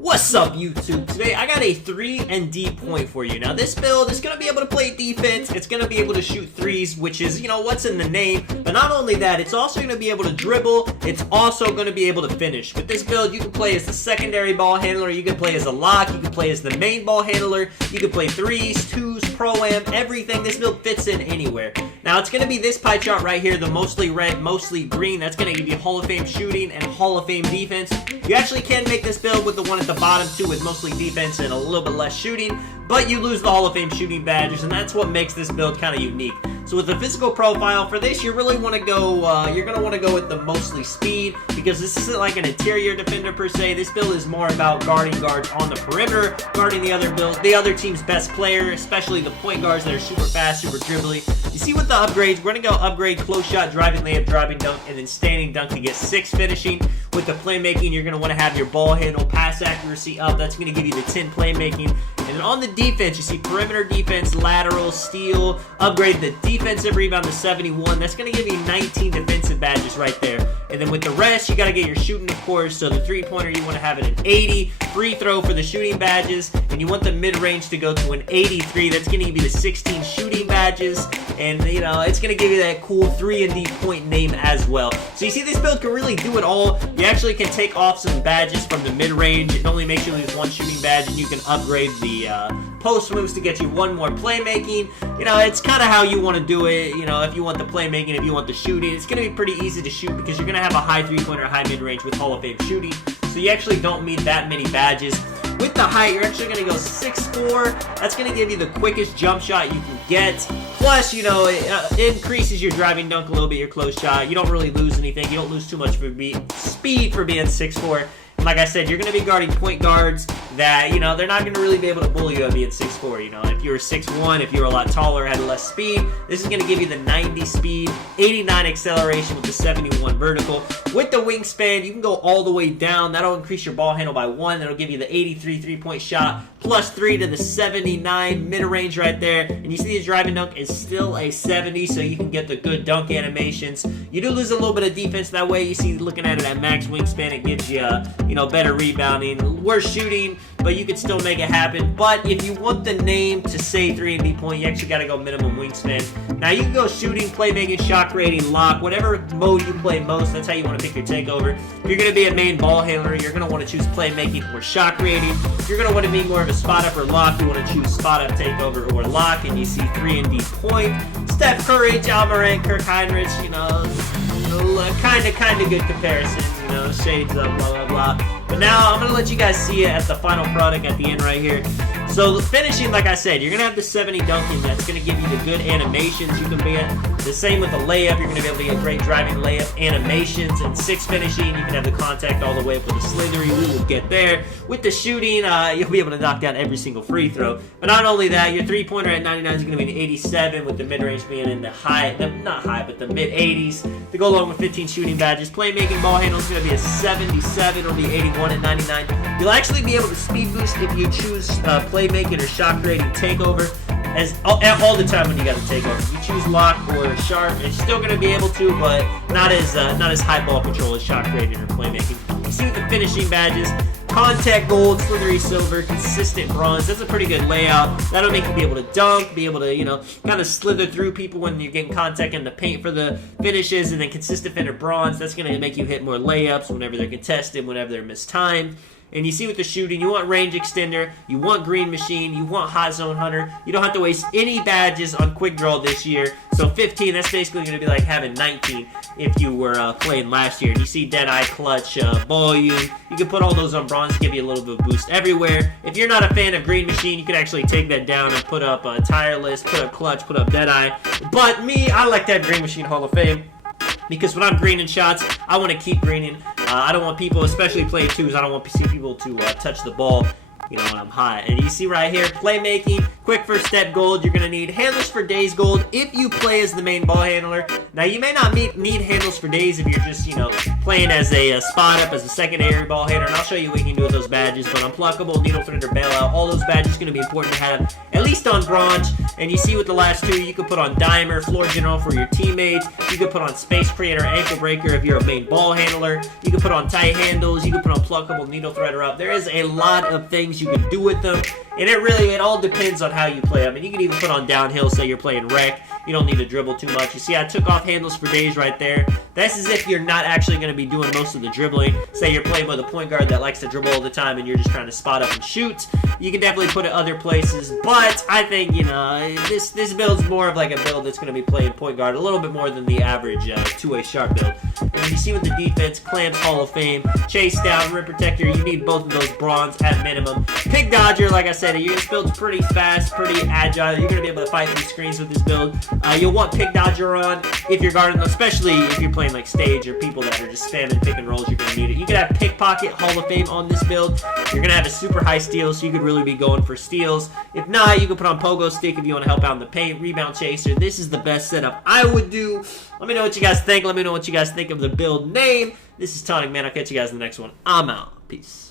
What's up, YouTube? Today I got a 3 and D point for you. Now this build is going to be able to play defense, it's going to be able to shoot threes, which is, what's in the name. But not only that, it's also going to be able to dribble, it's also going to be able to finish. With this build, you can play as the secondary ball handler, you can play as a lock, you can play as the main ball handler, you can play threes, twos, pro-am, everything. This build fits in anywhere. Now it's going to be this pie chart right here, the mostly red, mostly green. That's going to give you Hall of Fame shooting and Hall of Fame defense. You actually can make this build with the one at the bottom too, with mostly defense and a little bit less shooting, but you lose the Hall of Fame shooting badges, and that's what makes this build kind of unique. So with the physical profile for this, you really want to go, you're going to want to go with the mostly speed, because this isn't like an interior defender per se. This build is more about guarding guards on the perimeter, guarding the other team's best player, especially the point guards that are super fast, super dribbly. You see with the upgrades, we're going to go upgrade close shot, driving layup, driving dunk, and then standing dunk to get 6 finishing. With the playmaking, you're going to want to have your ball handle, pass accuracy up. That's going to give you the 10 playmaking. And then on the defense, you see perimeter defense, lateral, steal, upgrade the defensive rebound to 71. That's going to give you 19 defensive badges right there. And then with the rest, you got to get your shooting, of course. So the three-pointer, you want to have it an 80. Free throw for the shooting badges. And you want the mid-range to go to an 83. That's going to give you the 16 shooting badges. And, it's going to give you that cool 3 and D point name as well. So you see, this build can really do it all. You actually can take off some badges from the mid-range. It only makes you lose 1 shooting badge, and you can upgrade the post moves to get you 1 more playmaking. It's kind of how you want to do it. If you want the playmaking, if you want the shooting, it's going to be pretty easy to shoot because you're going to have a high three-pointer, high mid-range with Hall of Fame shooting. So you actually don't need that many badges. With the height, you're actually going to go 6'4". That's going to give you the quickest jump shot you can get. Plus, it increases your driving dunk a little bit, your close shot. You don't really lose anything. You don't lose too much for speed for being 6'4". And like I said, you're going to be guarding point guards that, they're not going to really be able to bully you at being 6'4". If you were 6'1", if you were a lot taller, had less speed, this is going to give you the 90 speed, 89 acceleration with the 71 vertical. With the wingspan, you can go all the way down. That'll increase your ball handle by 1. That'll give you the 83 three-point shot, plus 3 to the 79 mid-range right there. And you see the driving dunk is still a 70, so you can get the good dunk animations. You do lose a little bit of defense that way. You see, looking at it at max wingspan, it gives you, better rebounding, worse shooting, but you can still make it happen. But if you want the name to say 3 and D point, you actually got to go minimum wingspan. Now you can go shooting, playmaking, shot creating, lock, whatever mode you play most. That's how you want to pick your takeover. If you're going to be a main ball handler, you're going to want to choose playmaking or shot creating. If you're going to want to be more of a spot up or lock, you want to choose spot up, takeover, or lock. And you see 3 and D point. Steph Curry, Ja Morant, Kirk Heinrich, kind of good comparison, shades of blah, blah, blah. But now I'm going to let you guys see it at the final product at the end right here. So the finishing, like I said, you're going to have the 70 dunking. That's going to give you the good animations. You can be the same with the layup. You're going to be able to get great driving layup animations. And 6 finishing, you can have the contact all the way up with the slithery. We will get there. With the shooting, you'll be able to knock down every single free throw. But not only that, your three-pointer at 99 is going to be an 87, with the mid-range being in the the mid-80s. To go along with 15 shooting badges. Playmaking ball handle is going to be a 77. It'll be 81 at 99. You'll actually be able to speed boost if you choose playmaking or shot creating takeover all the time when you got a takeover. You choose lock or sharp, it's still going to be able to, but not as high ball control as shot creating or playmaking. You see with the finishing badges, contact gold, slithery silver, consistent bronze. That's a pretty good layout. That'll make you be able to dunk, be able to, kind of slither through people when you're getting contact in the paint for the finishes. And then consistent finish bronze, that's going to make you hit more layups whenever they're contested, whenever they're mistimed. And you see with the shooting, you want range extender, you want green machine, you want hot zone hunter. You don't have to waste any badges on quick draw this year. So 15, that's basically going to be like having 19 if you were playing last year. And you see dead eye, clutch, volume. You can put all those on bronze to give you a little bit of boost everywhere. If you're not a fan of green machine, you can actually take that down and put up tireless, put up clutch, put up dead eye. But me, I like that green machine Hall of Fame. Because when I'm greening shots, I want to keep greening. I don't want people, especially playing twos, I don't want to see people to touch the ball, when I'm hot. And you see right here, playmaking, quick first step gold. You're going to need handles for days gold if you play as the main ball handler. Now, you may not need handles for days if you're just, playing as a spot up as a secondary ball hitter, and I'll show you what you can do with those badges. But Unpluckable, Needle Threader, Bailout, all those badges going to be important to have, at least on bronze. And you see with the last two, you can put on Dimer, Floor General for your teammates. You can put on Space Creator, Ankle Breaker if you're a main ball handler. You can put on Tight Handles. You can put on Pluckable, Needle Threader up. There is a lot of things you can do with them, and it all depends on how you play. I mean, you can even put on Downhill, say you're playing Wreck. You don't need to dribble too much. You see, I took off Handles for days right there. That's as if you're not actually going to be doing most of the dribbling. Say you're playing with a point guard that likes to dribble all the time and you're just trying to spot up and shoot. You can definitely put it other places, but I think, you know, this build's more of like a build that's going to be playing point guard a little bit more than the average two-way sharp build. And you see with the defense, Clamps, Hall of Fame, Chase Down, Rim Protector, you need both of those bronze at minimum. Pig Dodger, like I said, this build's pretty fast, pretty agile. You're going to be able to fight through screens with this build. You'll want Pig Dodger on if you're guarding them, especially if you're playing like stage or people that are just spamming pick and rolls. You're going to need it. You could have Pickpocket, Hall of Fame on this build. You're going to have a super high steal, so you could really be going for steals. If not, you can put on Pogo Stick if you want to help out in the paint. Rebound Chaser. This is the best setup I would do. Let me know what you guys think. Let me know what you guys think of the build name. This is Tonic Man. I'll catch you guys in the next one. I'm out. Peace.